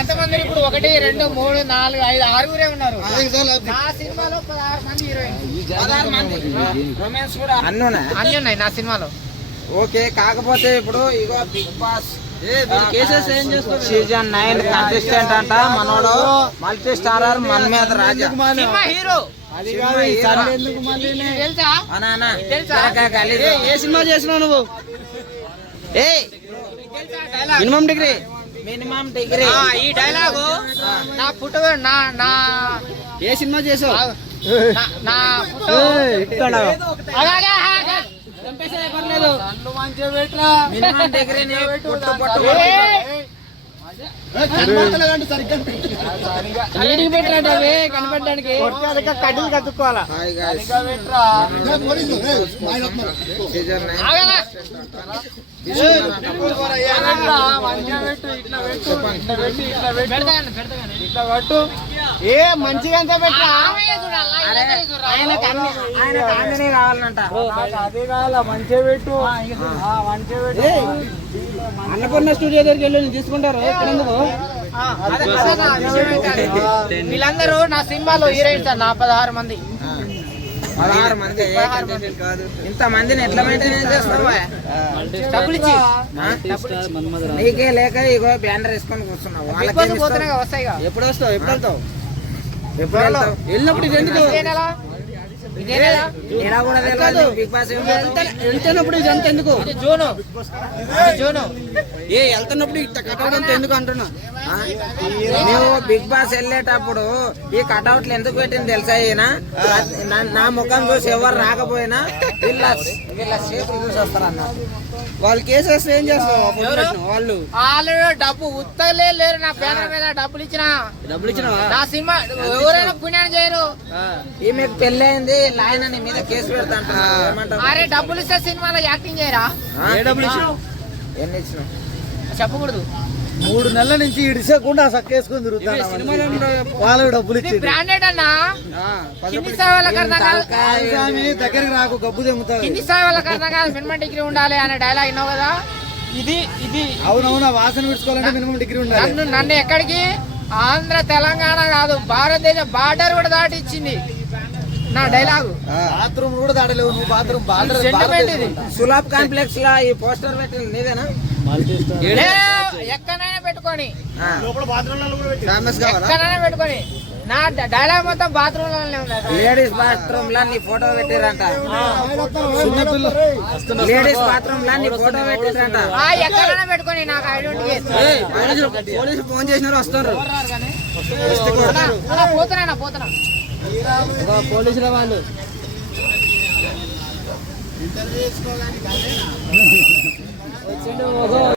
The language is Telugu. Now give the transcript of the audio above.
ఎంతమంది ఇప్పుడు 1 2 3 4 5 6 ఉన్నారు. నా సినిమాలో 16 మంది హీరోయిన్ అన్ని ఉన్నాయి నా సినిమాలో. ఓకే, కాకపోతే ఇప్పుడు ఇగో బిగ్ బాస్ సీజన్ 9 కంటెస్టెంట్ అంట మనోడు మల్టీ స్టారర్ మన్మేధ రాజా హీరో. ఏ సినిమా చేసినావు నువ్వు? మినిమం డిగ్రీ ఈ డైలాగు నా ఫోటో నా ఏ సినిమా చేసావు? నా ఫోటో మినిమం డిగ్రీ కనపడడానికి కడ్డీలు కత్తుకోవాలా. ఏ మంచిగా అంతా పెట్టా కావాలంట. అదే కావాలా, మంచిగా పెట్టు. అన్నపూర్ణ స్టూడియో దగ్గరికి వెళ్ళి తీసుకుంటారు. వీళ్ళందరూ నా సినిమాలో హీరోయిన్స్ నా 16 మంది. 16 మంది ఇంత మందిని ఎట్లా మెయింటైన్ చేస్తావా? డబ్బులు ఇచ్చి నీకే లేక ఇగో బ్యానర్ వేసుకొని కూర్చున్నావు. వస్తాయి. ఎప్పుడు వస్తావు? ఎప్పుడు వెళ్తావు? ఎప్పుడు వెళ్తావు? వెళ్ళినప్పుడు ఇది ఎందుకు? బిగ్ బాస్ వెళ్తున్నప్పుడు ఇదంతా ఎందుకు? జోను వెళ్తున్నప్పుడు ఇట్లా కటౌట్ అంతా ఎందుకు అంటున్నా? నువ్వు బిగ్ బాస్ వెళ్ళేటప్పుడు ఈ కటౌట్లు ఎందుకు పెట్టింది తెలుసా? ఈయన నా ముఖం చూసి ఎవరు రాకపోయినా వీళ్ళ చేతులు చూసి వస్తారన్న. వాళ్ళు కేసు వస్తే ఏం చేస్తావు? వాళ్ళు డబ్బు ఉత్తలే లేరు. నా బ్యానర్ మీద డబ్బులు ఇచ్చినా నా సినిమా ఎవరైనా పుణ్యాన్ని చేయరు. ఈమెకు పెళ్ళైంది, ఆయన నీ మీద కేసు పెడతా. అరే డబ్బులు ఇస్తే సినిమాలో యాక్టింగ్ చేయరా? ఎన్ని ఇచ్చినావు చెప్పకూడదు. 3 నెలల నుంచి ఇడిసకుండా సక్కేసుకుని తిరుగుతాను. వాళ్ళకి డబ్బులు ఇచ్చి బ్రాండెడ్ అన్నా. కింది స్థాయి వాళ్ళకి అర్థం కాదు. దగ్గరికి నాకు గబ్బు తెమ్ముతారు. కింది స్థాయి వాళ్ళకి అర్థం కాదు. మినిమం డిగ్రీ ఉండాలి అనే డైలాగ్ విన్నావు కదా? ఇది అవునవునా, వాసన విడుచుకోవాలంటే మినిమం డిగ్రీ ఉండాలి. నన్ను ఎక్కడికి ఆంధ్ర తెలంగాణ కాదు భారతదేశ బార్డర్ కూడా దాటి ఇచ్చింది నా డైలాగు. బాత్రూమ్ కూడా దాటలేవు నువ్వు. బాత్రూమ్ సెంటిమెంట్ ఇది. సులాబ్ కాంప్లెక్స్ లా ఈ పోస్టర్ పెట్టింది నీదేనా? ఎక్కడైనా పెట్టుకొని ఎక్కడైనా పెట్టుకొని నా డైలాగ్ మొత్తం బాత్రూమ్ లోనే ఉంది. లేడీస్ బాత్రూమ్ లా నీ ఫోటో పెట్టిరంట. లేడీస్ బాత్రూమ్ లా నీ ఫోటో పెట్టిరంట. ఎక్కడైనా పెట్టుకొని నాకు ఐడెంటిటీ. పోలీసులు ఫోన్ చేసినారు, వస్తారు. పోతున్నా పోలీసుల వాళ్ళు